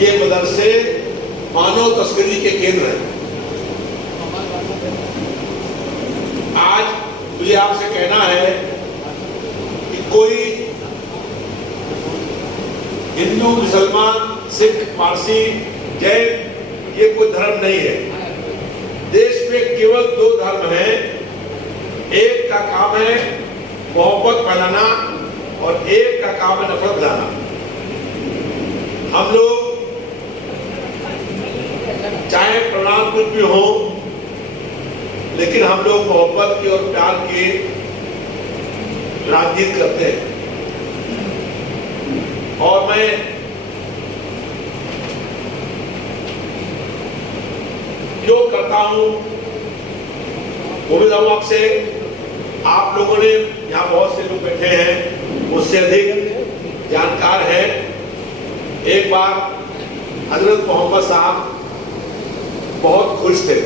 یہ مدرسے مانو تسکری کے کیندر ہیں۔ آج مجھے آپ سے کہنا ہے کہ کوئی ہندو، مسلمان، سکھ، پارسی، جین یہ کوئی دھرم نہیں ہے۔ دیش میں کیول دو دھرم ہیں، ایک کا کام ہے محبت پھیلانا اور ایک کا کام ہے نفرت پھیلانا۔ ہم لوگ چاہے پرنام کچھ بھی ہوں، لیکن ہم لوگ محبت کی اور پیار کی راجنیتی کرتے ہیں۔ اور میں جو کرتا ہوں امید ہوں آپ سے، آپ لوگوں نے یہاں بہت سے لوگ بیٹھے ہیں مجھ سے ادھک جانکار ہیں۔ ایک بار حضرت محمد صاحب بہت خوش تھے،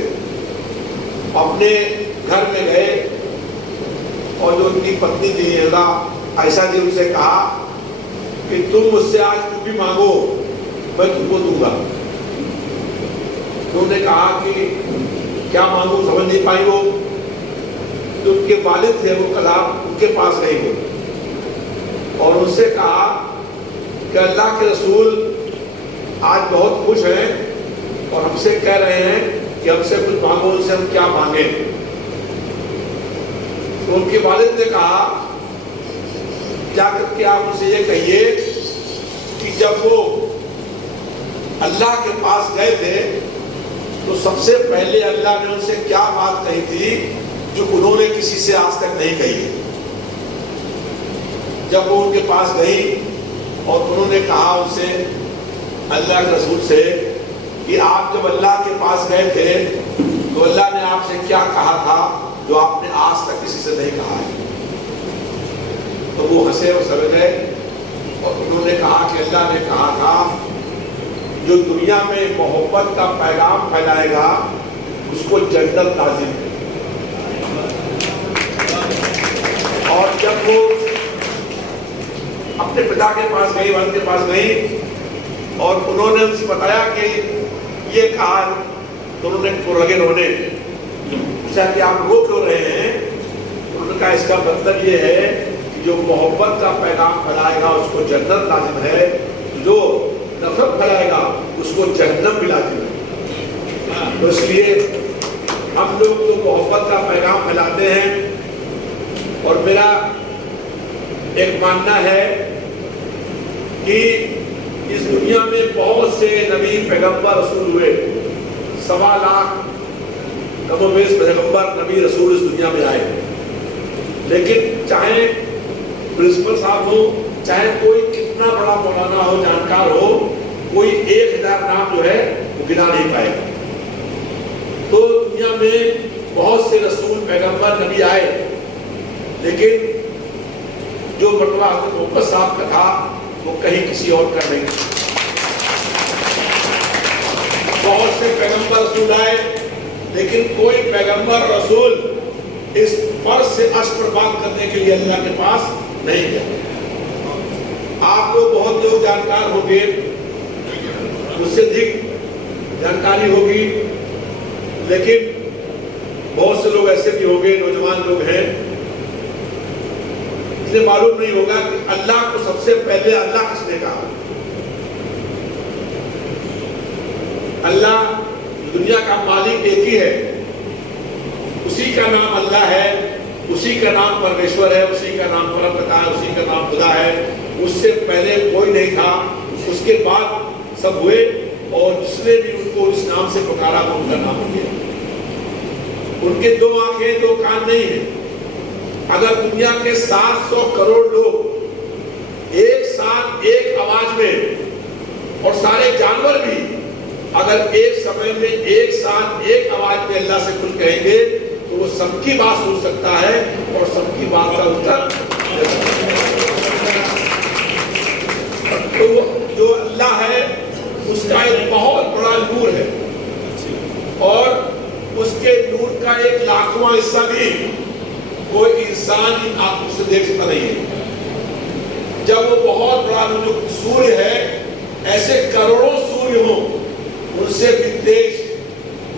اپنے گھر میں گئے اور جو ان کی پتنی تھی عائشہ جی، ان سے کہا کہ تم مجھ سے آج کچھ بھی مانگو میں تم کو دوں گا۔ انہوں نے کہا کہ کیا مانگو، سمجھ نہیں پائی وہ۔ جو ان کے والد تھے وہ کلام ان کے پاس گئے ہوئے اور ان سے کہا کہ اللہ کے رسول آج بہت خوش ہیں اور ہم سے کہہ رہے ہیں کہ ہم سے کچھ مانگو، ان سے ہم کیا مانگیں؟ تو ان کے والد نے کہا جا کر کے آپ اسے یہ کہیے کہ جب وہ اللہ کے پاس گئے تھے تو سب سے پہلے اللہ نے ان سے کیا بات کہی تھی جو انہوں نے کسی سے آج تک نہیں کہی ہے۔ جب وہ ان کے پاس گئی اور انہوں نے کہا ان سے، اللہ کے رسول سے، کہ آپ جب اللہ کے پاس گئے تھے تو اللہ نے آپ سے کیا کہا تھا جو آپ نے آج تک کسی سے نہیں کہا ہے؟ تو وہ ہنسے اور سمجھ گئے اور انہوں نے کہا کہ اللہ نے کہا تھا جو دنیا میں محبت کا پیغام پھیلائے گا اس کو جنت نازل ہے۔ اور جب وہ اپنے پتا کے پاس گئی، والد کے پاس گئی اور انہوں نے ان سے بتایا کہ یہ کہا، تو انہوں نے لگے رونے، پوچھا کہ آپ رو کیوں رہے ہیں؟ انہوں نے کہا اس کا مطلب یہ ہے کہ جو محبت کا پیغام پھیلائے گا اس کو جنت لازم ہے، جو نفرت پھیلائے گا اس کو جہنم بھی لازم ہے۔ تو اس لیے ہم لوگ جو محبت کا پیغام پھیلاتے ہیں، اور میرا ایک ماننا ہے کہ اس دنیا میں بہت سے نبی پیغمبر رسول ہوئے، 1.25 لاکھ کم و بیش پیغمبر نبی رسول اس دنیا میں آئے، لیکن چاہے پرنسپل صاحب ہو، چاہے کوئی کتنا بڑا مولانا ہو، جانکار ہو، کوئی 1000 نام جو ہے وہ گنا نہیں پائے گا۔ تو دنیا میں بہت سے رسول پیغمبر نبی آئے، لیکن جو مرتبہ حضرت محمد صاحب کا تھا وہ کہیں کسی اور کا نہیں۔ بہت سے پیغمبر رسول آئے، لیکن کوئی پیغمبر رسول اس فرض سے عرش پر بات کرنے کے لیے اللہ کے پاس نہیں گیا۔ آپ لوگ بہت لوگ جانکار ہوں گے، اس سے ادھک جانکاری ہوگی، لیکن بہت سے لوگ ایسے بھی ہوں گے، نوجوان لوگ ہیں، جنہیں معلوم نہیں ہوگا کہ اللہ کو سب سے پہلے اللہ کس نے کہا۔ اللہ دنیا کا مالک ایک ہی ہے، اسی کا نام اللہ ہے، اسی کا نام پرمیشور ہے، اسی کا نام پرمپتا ہے، اسی کا نام خدا ہے۔ اس سے پہلے کوئی نہیں تھا، اس کے بعد سب ہوئے، اور جس نے بھی ان کو اس نام سے پکارا وہ ان کا نام ہو گیا۔ ان کے 2 آنکھیں 2 کان نہیں ہیں۔ اگر دنیا کے 700 کروڑ لوگ ایک ساتھ ایک آواز میں، اور سارے جانور بھی اگر ایک سمے میں ایک ساتھ ایک آواز میں اللہ سے کچھ کہیں گے تو وہ سب کی بات سن سکتا ہے اور سب کی بات کا اتر دے سکتا ہے۔ تو جو اللہ ہے اس کا ایک بہت بڑا نور ہے، اور اس کے نور کا 1 لاکھواں حصہ بھی کوئی انسان ان آنکھوں سے دیکھ سکتا نہیں ہے۔ جب وہ بہت بڑا جو سوریہ ہے، ایسے کروڑوں سوریہ بھی ہوں ان سے بھی تیز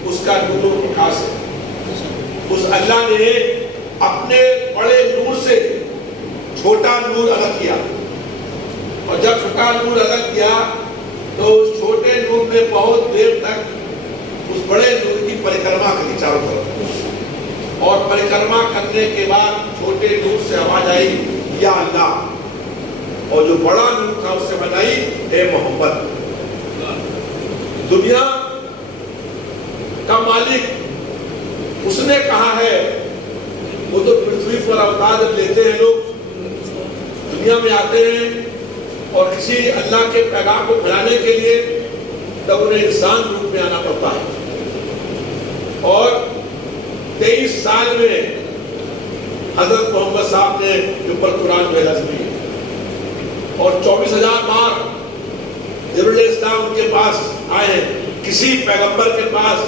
اس کا نور و پرکاش ہے. اس اللہ نے اپنے بڑے نور سے چھوٹا نور الگ کیا, اور جب چھوٹا نور الگ کیا تو اس چھوٹے نور نے بہت دیر تک اس بڑے نور کی پریکرما کری چاروں طرف, اور پریکرما کرنے کے بعد چھوٹے نور سے آواز آئی یا اللہ, اور جو بڑا نور تھا اس سے بنائی اے محمد. دنیا کا مالک اس نے کہا ہے, وہ تو پرتھوی پر اوتار لیتے ہیں لوگ, دنیا میں آتے ہیں اور کسی اللہ کے پیغام کو پھیلانے کے لیے تب انہیں انسان روپ میں آنا پڑتا ہے. اور 23 سال میں حضرت محمد صاحب نے اوپر قرآن میں نازل کی, اور 24,000 بار جبرائیل علیہ السلام ان کے پاس آئے ہیں. کسی پیغمبر کے پاس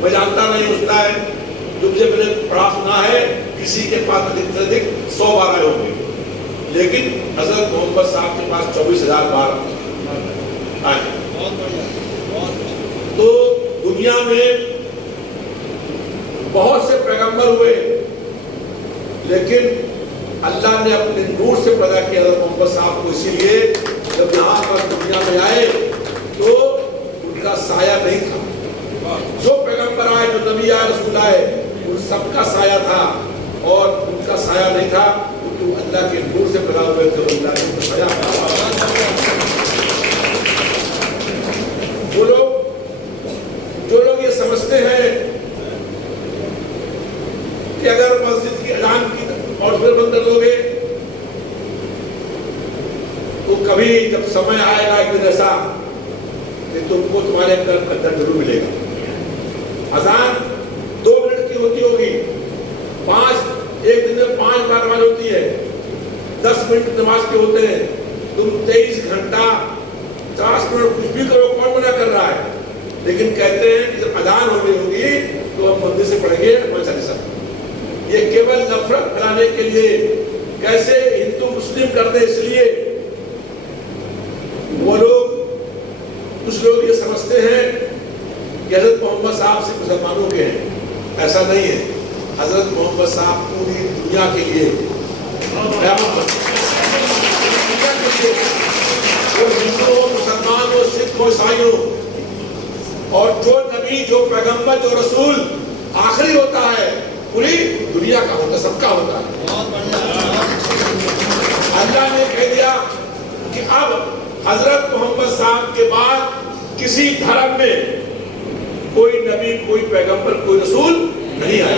میں جانتا نہیں ہوتا ہے, جو مجھے میں نے پڑھا سنا ہے, کسی کے پاس ادھک سے ادھک 100 بار آئے ہوں گے, لیکن حضرت محمد صاحب کے پاس 24,000 بار آئے. تو دنیا میں بہت سے پیغمبر ہوئے, لیکن اللہ نے اپنے نور سے پیدا کیا حضرت محمد صاحب کو, اسی لیے جب یہاں پر دنیا میں آئے تو ان کا سایہ نہیں تھا. جو پیغمبر آئے, جو نبی آئے, رسول آئے, ان سب کا سایہ تھا, اور ان کا سایہ نہیں تھا کیونکہ اللہ کے نور سے پیدا ہوئے تھے. اللہ کے سایہ جو لوگ یہ سمجھتے ہیں کہ اگر مسجد کی اذان کی اور پھر بند کر دو گے تو کبھی جب سمے آئے گا ایک دن ایسا کہ تم کو تمہارے اندر ضرور ملے گا. اذان 2 منٹ کی ہوتی ہوگی, ایک دن میں 5 بار نماز ہوتی ہے, 10 منٹ نماز کے ہوتے ہیں. تم 23 گھنٹہ 50 منٹ کچھ بھی کرو, کون منع کر رہا ہے؟ لیکن کہتے ہیں کہ جب اذان ہو رہی ہوگی تو ہم مندر سے پڑھیں گے چالیسا. یہ کیول نفرت پھیلانے کے لیے, کیسے ہندو مسلم کرتے, اس لیے وہ لوگ, کچھ لوگ یہ سمجھتے ہیں کہ حضرت محمد صاحب سے مسلمانوں کے ہیں. ایسا نہیں ہے. حضرت محمد صاحب پوری دنیا کے لیے, وہ ہندو ہو, مسلمان ہو, سکھ ہو, عیسائی ہو, اور جو نبی, جو پیغمبر, جو رسول آخری ہوتا ہے پوری دنیا کا ہوتا ہے, سب کا ہوتا ہے. اللہ نے کہہ دیا کہ اب حضرت محمد صاحب کے بعد کسی دھرم میں کوئی نبی, کوئی پیغمبر, کوئی رسول نہیں آیا.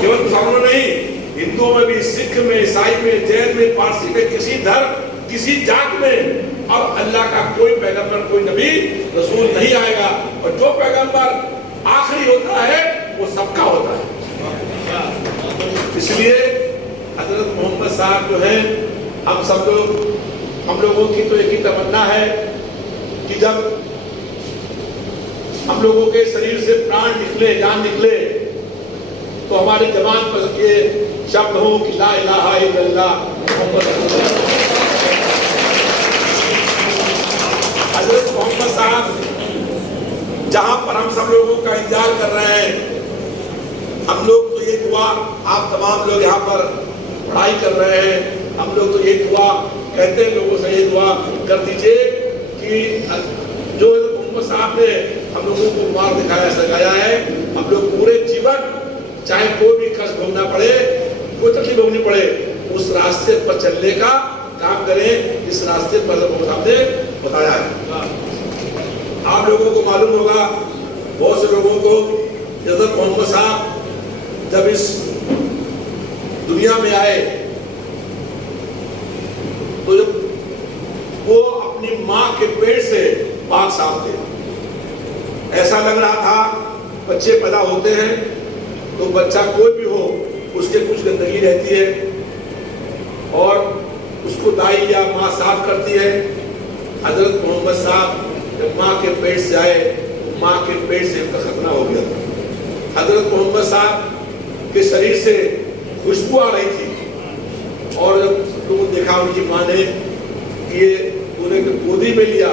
کیول مسلمانوں نہیں, ہندوؤں میں بھی, سکھ میں, عیسائی میں, جین میں, پارسی میں, کسی دھرم, کسی جات میں اب اللہ کا کوئی پیغمبر, کوئی نبی, رسول نہیں آئے گا. اور جو پیغمبر آخری ہوتا ہے وہ سب کا ہوتا ہے. اس لیے حضرت محمد صاحب جو ہیں, ہم لوگوں کی تو ایک ہی تمنا ہے کہ جب ہم لوگوں کے شریر سے پران نکلے, جان نکلے, تو ہماری زبان پر یہ شبد ہو کہ لا الہ الا اللہ محمد رسول اللہ. حضرت محمد صاحب جہاں پر ہم سب لوگوں کا انتظار کر رہے ہیں, ہم لوگ تو یہ دعا, آپ تمام لوگ یہاں پر پڑھائی کر رہے ہیں, ہم لوگ تو یہ دعا کہتے ہیں, لوگوں سے یہ دعا کر دیجئے کہ جو محمد صاحب نے ہم لوگوں کو مار دکھایا, سکھایا ہے, ہم لوگ پورے جیون چاہے کوئی بھی کشٹ بھوگنا پڑے, کوئی تکلیف بھوگنی پڑے, اس راستے پر چلنے کا کام کریں. اس راستے پر محمد صاحب نے بتایا ہے. آپ لوگوں کو معلوم ہوگا, بہت سے لوگوں کو, حضرت محمد صاحب جب اس دنیا میں آئے تو جب وہ اپنی ماں کے پیٹ سے پاک صاف تھے. ایسا لگ رہا تھا بچے پیدا ہوتے ہیں تو بچہ کوئی بھی ہو اس کے کچھ گندگی رہتی ہے اور اس کو دائی یا ماں صاف کرتی ہے. حضرت محمد صاحب جب ماں کے پیٹ سے آئے, ماں کے پیٹ سے ان کا ختنہ ہو گیا تھا. حضرت محمد صاحب کے شریر سے خوشبو آ رہی تھی, اور جب لوگوں نے دیکھا ان کی ماں نے کہ یہ پورے کے گودی میں لیا